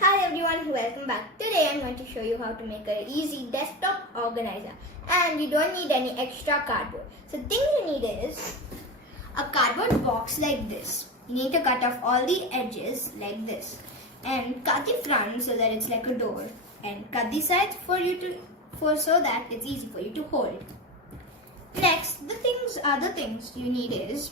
Hi everyone, welcome back. Today I'm going to show you how to make an easy desktop organizer, and you don't need any extra cardboard. So things you need is a cardboard box like this. You need to cut off all the edges like this and cut the front so that it's like a door, and cut the sides so that it's easy for you to hold. Next, other things you need is,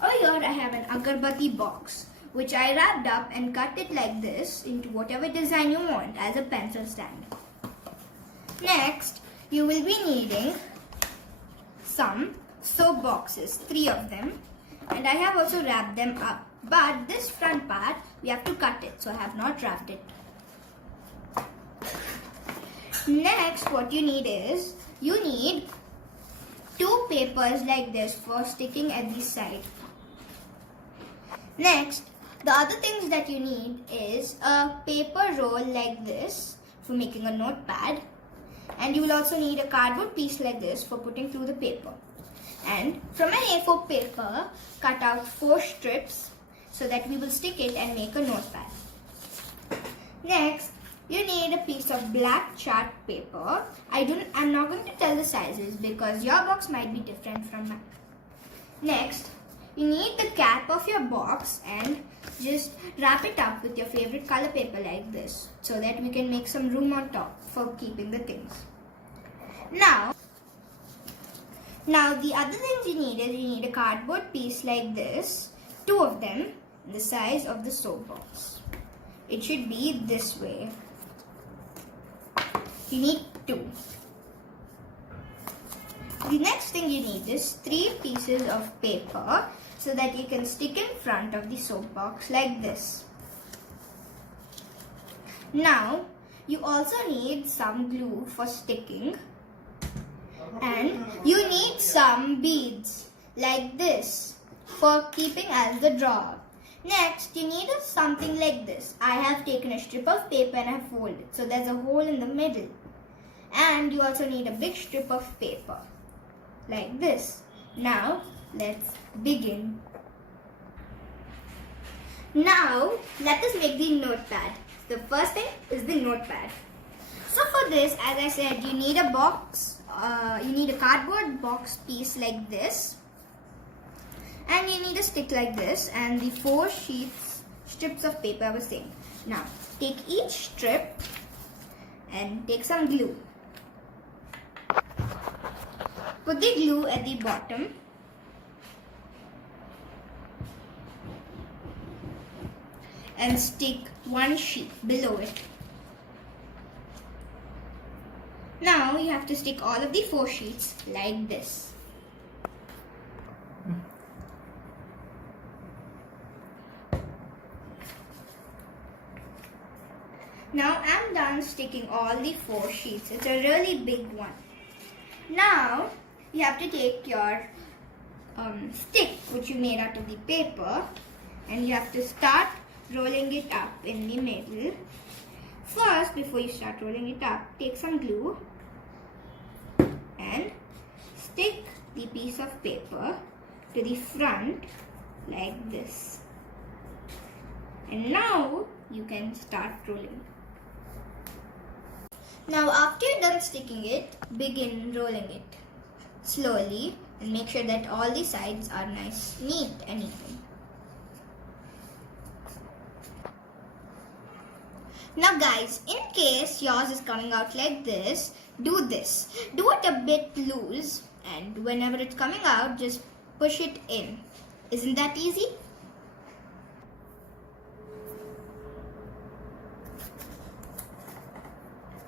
here I have an agarbatti box, which I wrapped up and cut it like this into whatever design you want as a pencil stand. Next, you will be needing some soap boxes, 3 of them, and I have also wrapped them up. But this front part, we have to cut it, so I have not wrapped it. Next, what you need is, you need 2 papers like this for sticking at the side. Next, the other things that you need is a paper roll like this for making a notepad, and you will also need a cardboard piece like this for putting through the paper. And from an A4 paper, cut out 4 strips so that we will stick it and make a notepad. Next, you need a piece of black chart paper. I'm not going to tell the sizes because your box might be different from mine. Next, you need the cap of your box and just wrap it up with your favorite color paper like this so that we can make some room on top for keeping the things. Now the other things you need is, you need a cardboard piece like this, 2 of them, the size of the soap box. It should be this way. You need 2. The next thing you need is 3 pieces of paper so that you can stick in front of the soap box like this. Now, you also need some glue for sticking, and you need some beads like this for keeping as the drawer. Next, you need something like this. I have taken a strip of paper and I have folded it, so there's a hole in the middle. And you also need a big strip of paper like this. Now, let's begin. Now, let us make the notepad. The first thing is the notepad. So for this, as I said, you need a box, you need a cardboard box piece like this, and you need a stick like this, and the 4 strips of paper I was saying. Now, take each strip and take some glue. Put the glue at the bottom. And stick 1 sheet below it. Now you have to stick all of the 4 sheets like this. Now I'm done sticking all the 4 sheets. It's a really big one. Now you have to take your stick which you made out of the paper, and you have to start rolling it up in the middle. First, before you start rolling it up, take some glue and stick the piece of paper to the front like this. And now you can start rolling. Now after you're done sticking it, begin rolling it slowly and make sure that all the sides are nice, neat and even. Now guys, in case yours is coming out like this, do this. Do it a bit loose, and whenever it's coming out, just push it in. Isn't that easy?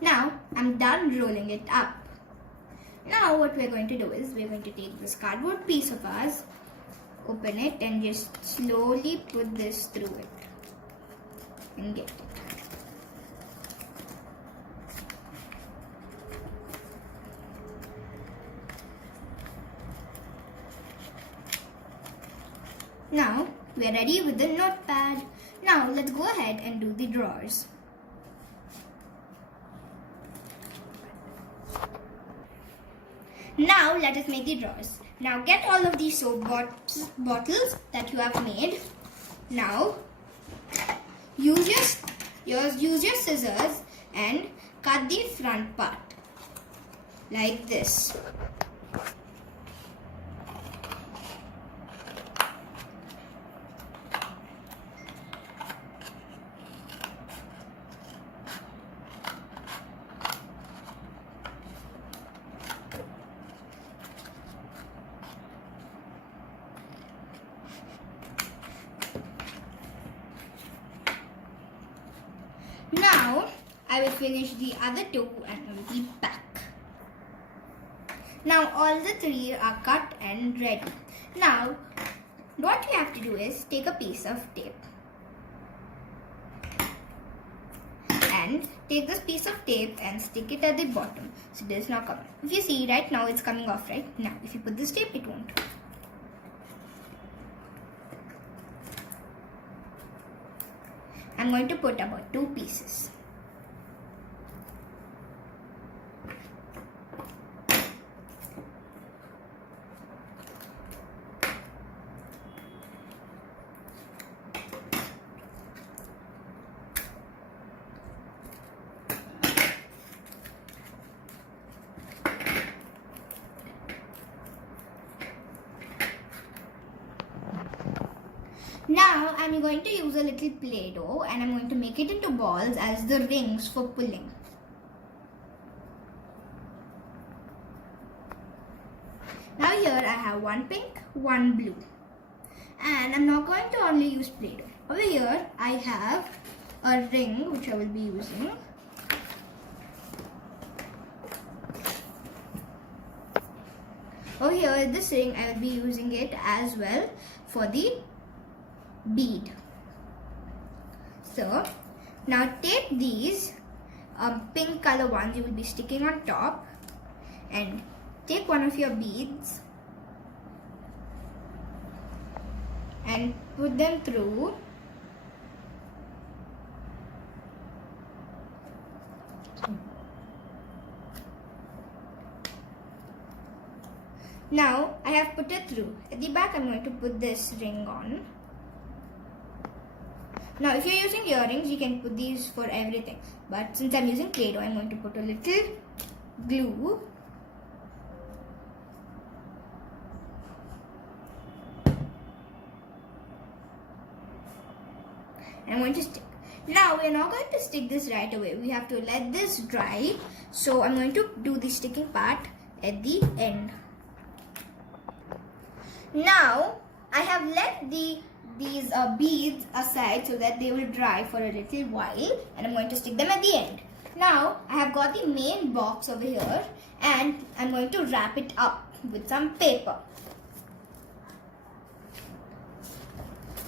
Now, I'm done rolling it up. Now what we're going to do is, we're going to take this cardboard piece of ours, open it and just slowly put this through it and get it. Now, we are ready with the notepad. Now, let's go ahead and do the drawers. Now, let us make the drawers. Now, get all of these soap bottles that you have made. Now, use your use your scissors and cut the front part like this. Now I will finish the other two and will be back. Now all the three are cut and ready. Now what you have to do is take a piece of tape and take this piece of tape and stick it at the bottom so it does not come. If you see right now it's coming off right now. If you put this tape it won't. I'm going to put about 2 pieces. Now I'm going to use a little Play-Doh and I'm going to make it into balls as the rings for pulling. Now here I have one pink, one blue. And I'm not going to only use Play-Doh. Over here I have a ring which I will be using. Over here this ring I will be using it as well for the bead. So now take these pink color ones you will be sticking on top and take one of your beads and put them through. Now I have put it through. At the back I'm going to put this ring on. Now if you're using earrings, you can put these for everything. But since I'm using Play-Doh, I'm going to put a little glue. And I'm going to stick. Now we're not going to stick this right away. We have to let this dry. So I'm going to do the sticking part at the end. Now I have let these beads aside so that they will dry for a little while and I'm going to stick them at the end. Now I have got the main box over here and I'm going to wrap it up with some paper.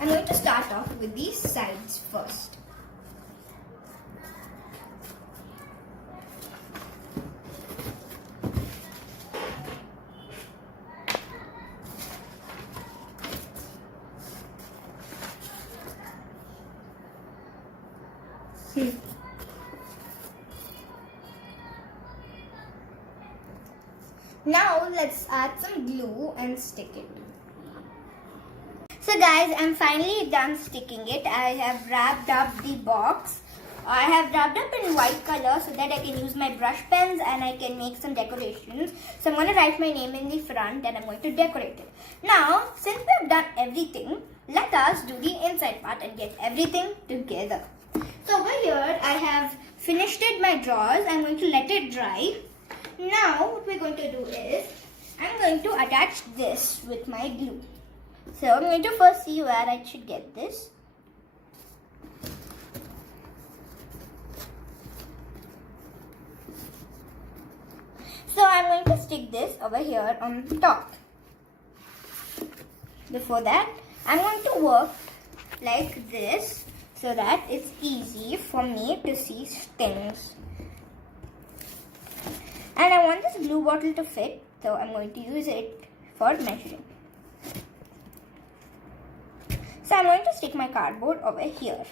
I'm going to start off with these sides first. Now let's add some glue and stick it. So guys, I'm finally done sticking it. I have wrapped up the box. I have wrapped up in white color so that I can use my brush pens and I can make some decorations. So I'm going to write my name in the front and I'm going to decorate it. Now, since we have done everything, let us do the inside part and get everything together. So over here, I have finished my drawers. I'm going to let it dry. Now, what we're going to do is, I'm going to attach this with my glue. So I'm going to first see where I should get this. So I'm going to stick this over here on top. Before that, I'm going to work like this so that it's easy for me to see things. And I want this glue bottle to fit, so I'm going to use it for measuring. So I'm going to stick my cardboard over here.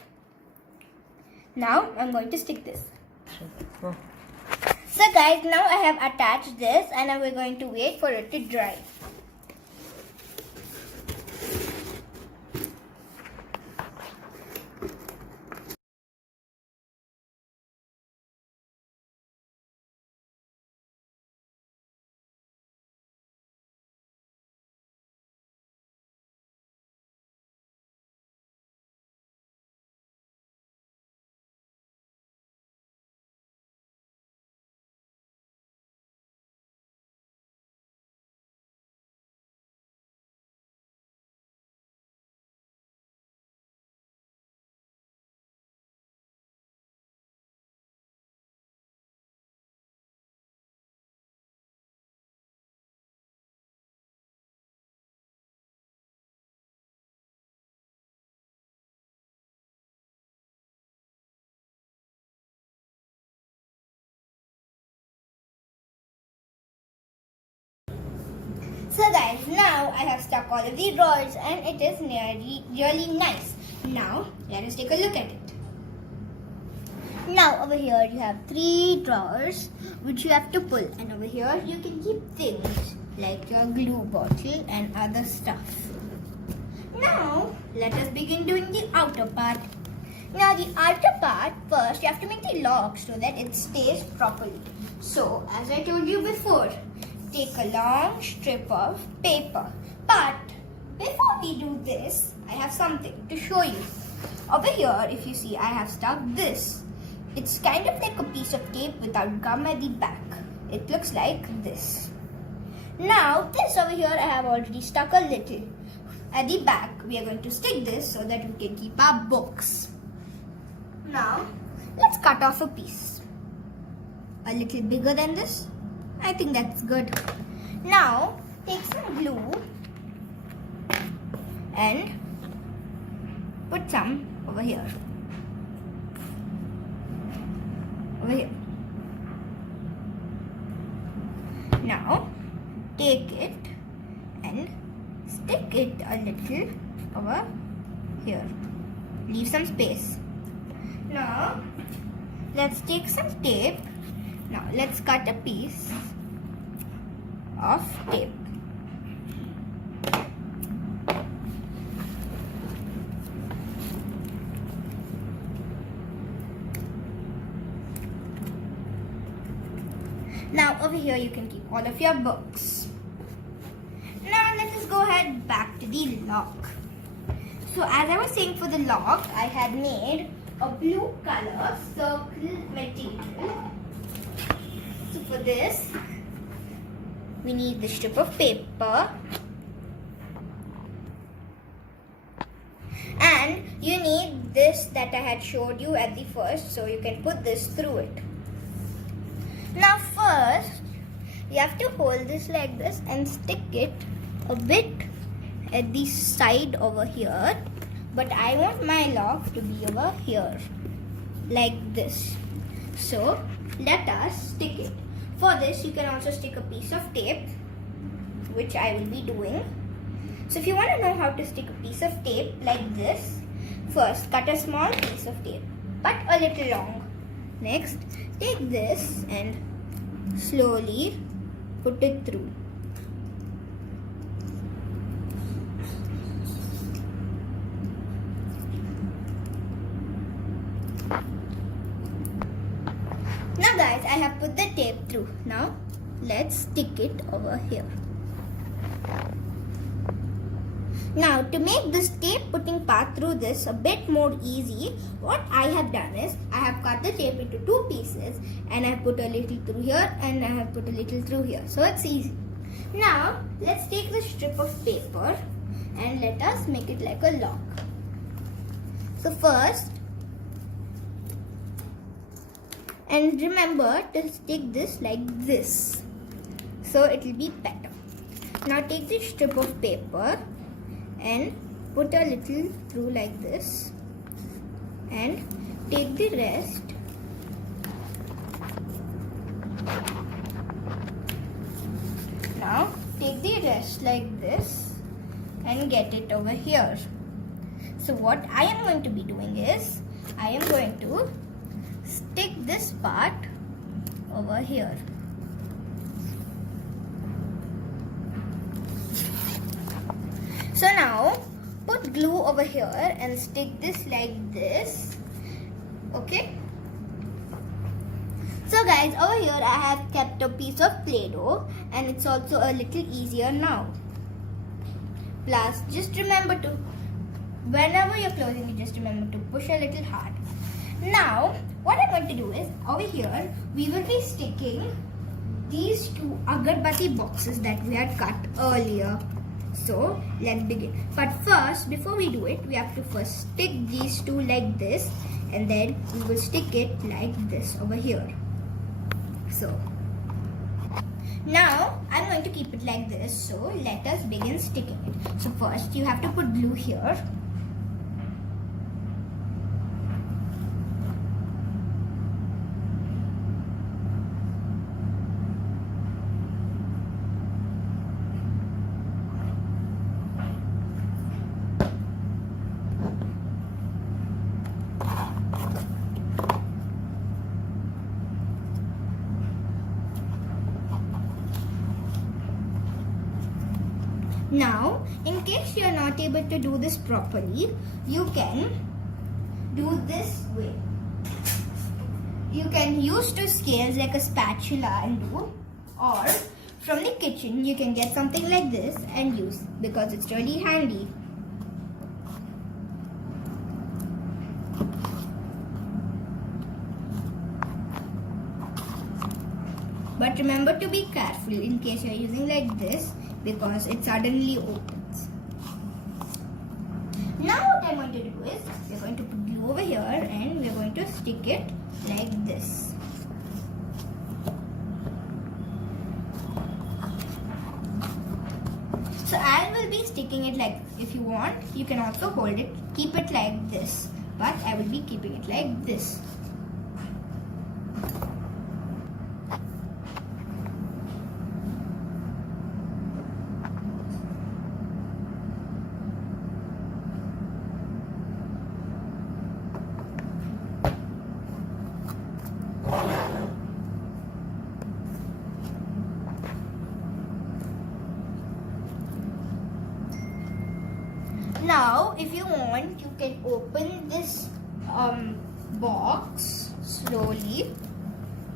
Now I'm going to stick this. So guys, now I have attached this and we're going to wait for it to dry. So guys, now I have stuck all of the drawers and it is really nice. Now let us take a look at it. Now over here you have 3 drawers which you have to pull, and over here you can keep things like your glue bottle and other stuff. Now let us begin doing the outer part. Now the outer part, first you have to make the lock so that it stays properly. So as I told you before, take a long strip of paper. But before we do this, I have something to show you. Over here, if you see, I have stuck this. It's kind of like a piece of tape without gum at the back. It looks like this. Now this over here I have already stuck a little. At the back, we are going to stick this so that we can keep our books. Now, let's cut off a piece. A little bigger than this. I think that's good. Now, take some glue and put some over here. Over here. Now, take it and stick it a little over here. Leave some space. Now, let's take some tape. Now, let's cut a piece of tape. Now, over here you can keep all of your books. Now, let us go ahead back to the lock. So, as I was saying, for the lock, I had made a blue color circle material. So for this, we need the strip of paper and you need this that I had showed you at the first, so you can put this through it. Now first, you have to hold this like this and stick it a bit at the side over here. But I want my lock to be over here, like this. So, let us stick it. For this, you can also stick a piece of tape, which I will be doing. So, if you want to know how to stick a piece of tape like this, first cut a small piece of tape, but a little long. Next, take this and slowly put it through. Now guys, I have put the tape through. Now let's stick it over here. Now to make this tape putting part through this a bit more easy, what I have done is I have cut the tape into 2 pieces and I have put a little through here and I have put a little through here. So it's easy. Now let's take the strip of paper and let us make it like a lock. So first, and remember to stick this like this, so it will be better. Now take the strip of paper and put a little through like this and take the rest now take the rest like this and get it over here. So what I am going to be doing is I am going to stick this part over here. So now put glue over here and stick this like this. Okay. So guys, over here I have kept a piece of Play-Doh and it's also a little easier now. Plus, just remember to, whenever you're closing it, just remember to push a little hard. Now, what I'm going to do is, over here, we will be sticking these 2 agarbatti boxes that we had cut earlier. So, let's begin. But first, before we do it, we have to first stick these 2 like this. And then, we will stick it like this over here. So, now, I'm going to keep it like this. So, let us begin sticking it. So, first, you have to put glue here. Now, in case you are not able to do this properly, you can do this way. You can use two scales like a spatula and do, or from the kitchen you can get something like this and use because it's really handy. But remember to be careful in case you are using like this because it suddenly opens. Now what I'm going to do is, we're going to put glue over here and we're going to stick it like this. So I will be sticking it like this. If you want, you can also hold it, keep it like this. But I will be keeping it like this. Now, if you want, you can open this box slowly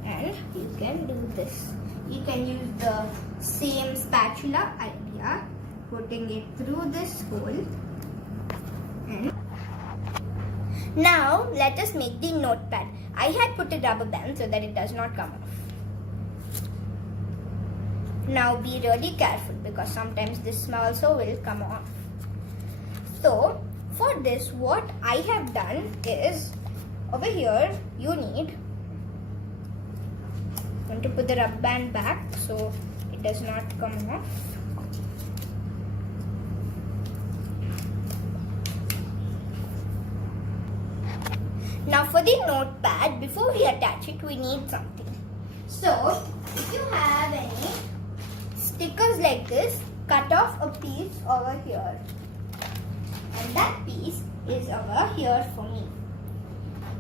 and you can do this. You can use the same spatula idea, putting it through this hole. And now, let us make the notepad. I had put a rubber band so that it does not come off. Now, be really careful because sometimes this also will come off. So, for this, what I have done is, over here, you need, I'm going to put the rubber band back so it does not come off. Now, for the notepad, before we attach it, we need something. So, if you have any stickers like this, cut off a piece over here. And that piece is over here for me.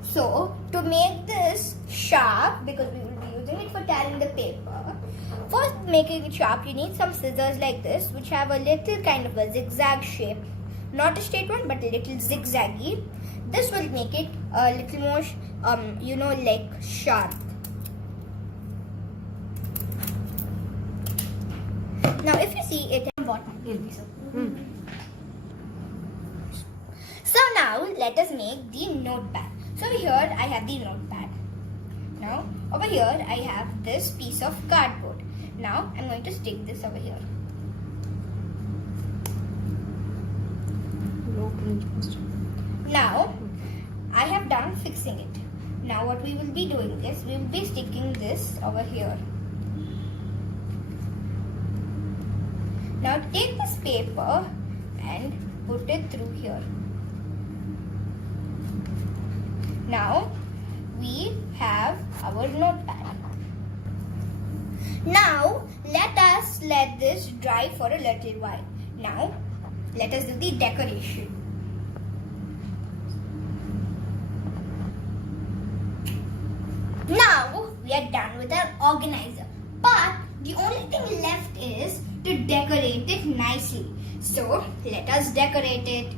So, to make this sharp, because we will be using it for tearing the paper, for making it sharp, you need some scissors like this, which have a little kind of a zigzag shape. Not a straight one, but a little zigzaggy. This will make it a little more, like sharp. Now, if you see it at the bottom, it will be so. So now let us make the notepad. So over here I have the notepad. Now over here I have this piece of cardboard. Now I'm going to stick this over here. Now I have done fixing it. Now what we will be doing is we will be sticking this over here. Now take this paper and put it through here. Now we have our notepad. Now let this dry for a little while. Now let us do the decoration. Now we are done with our organizer. But the only thing left is to decorate it nicely. So let us decorate it.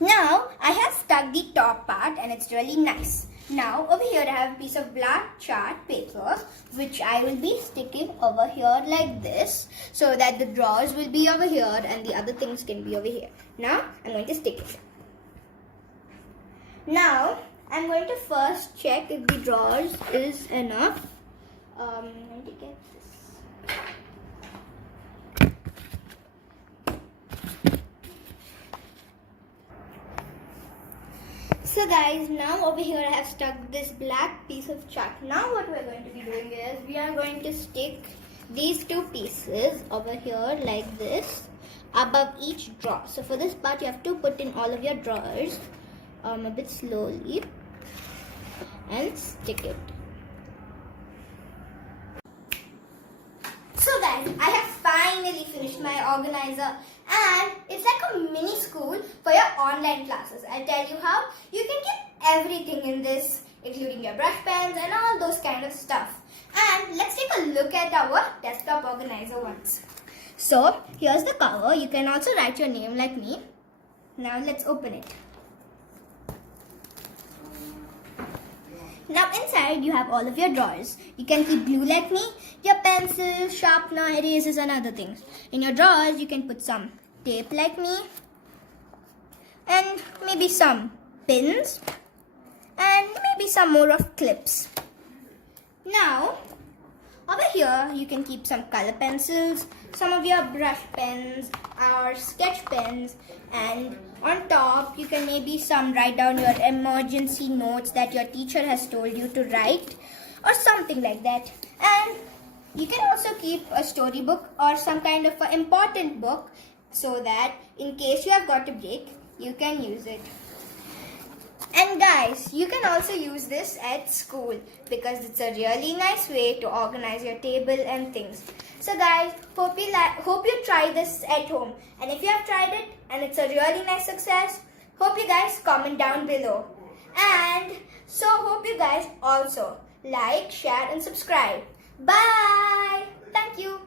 Now I have stuck the top part and it's really nice. Now over here I have a piece of black chart paper which I will be sticking over here like this so that the drawers will be over here and the other things can be over here. Now I'm going to stick it. Now I'm going to first check if the drawers is enough. I'm going to get this. So guys, now over here I have stuck this black piece of chalk. Now what we are going to be doing is we are going to stick these two pieces over here like this above each drawer. So for this part you have to put in all of your drawers a bit slowly and stick it. So guys, I have finally finished my organizer and it's like a mini school for your online classes. I'll tell you how. You can get everything in this, including your brush pens and all those kind of stuff. And let's take a look at our desktop organizer once. So here's the cover. You can also write your name like me. Now let's open it. Now inside you have all of your drawers. You can keep glue like me, your pencils, sharpener, erasers and other things. In your drawers you can put some tape like me and maybe some pins and maybe some more of clips. Now over here you can keep some color pencils, some of your brush pens or sketch pens, and on top you can maybe write down your emergency notes that your teacher has told you to write or something like that. And you can also keep a storybook or some kind of an important book so that in case you have got a break, you can use it. And guys, you can also use this at school because it's a really nice way to organize your table and things. So guys, hope you try this at home. And if you have tried it and it's a really nice success, hope you guys comment down below. And so hope you guys also like, share and subscribe. Bye! Thank you.